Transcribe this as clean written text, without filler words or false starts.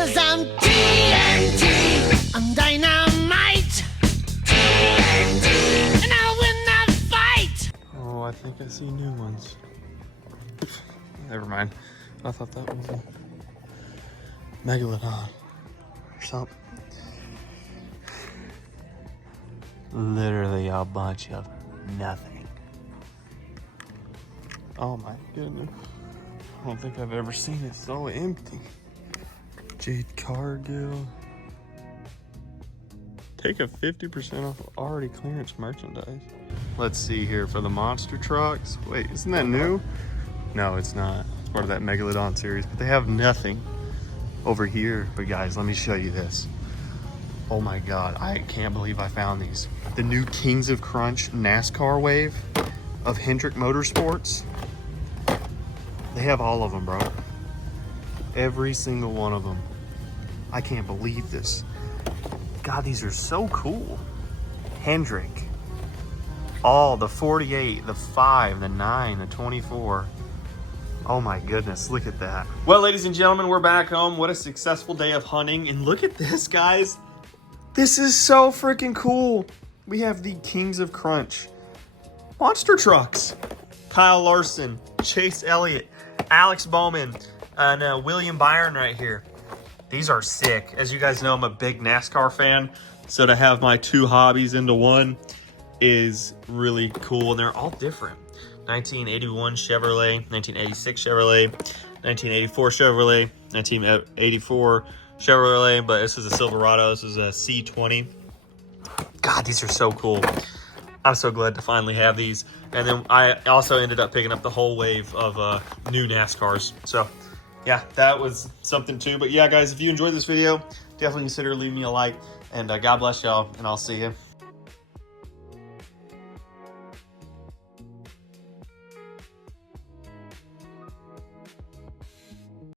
'cause I'm TNT. I'm dynamite. TNT. And I'll win that fight. Oh, I think I see new ones. Never mind. I thought that was a megalodon or something. Literally a bunch of nothing. Oh my goodness. I don't think I've ever seen it so empty. Jade Cargill. Take a 50% off already clearance merchandise. Let's see here for the monster trucks. Wait, isn't that new? No, it's not. It's part of that Megalodon series, but they have nothing over here. But guys, let me show you this. Oh my God, I can't believe I found these. The new Kings of Crunch NASCAR wave of Hendrick Motorsports. They have all of them, bro. Every single one of them. I can't believe this. God, these are so cool. Hendrick. All the 48, the 5, the 9, the 24. Oh my goodness, look at that. Well, ladies and gentlemen, we're back home. What a successful day of hunting. And look at this, guys. This is so freaking cool. We have the Kings of Crunch monster trucks. Kyle Larson, Chase Elliott, Alex Bowman, and William Byron right here. These are sick. As you guys know, I'm a big NASCAR fan. So to have my two hobbies into one is really cool. And they're all different. 1981 Chevrolet, 1986 Chevrolet, 1984 Chevrolet, 1984 Chevrolet, but this is a Silverado. This is a C20. God, these are so cool. I'm so glad to finally have these. And then I also ended up picking up the whole wave of new NASCARs. So yeah, that was something too. But yeah, guys, if you enjoyed this video, definitely consider leaving me a like. And God bless y'all, and I'll see you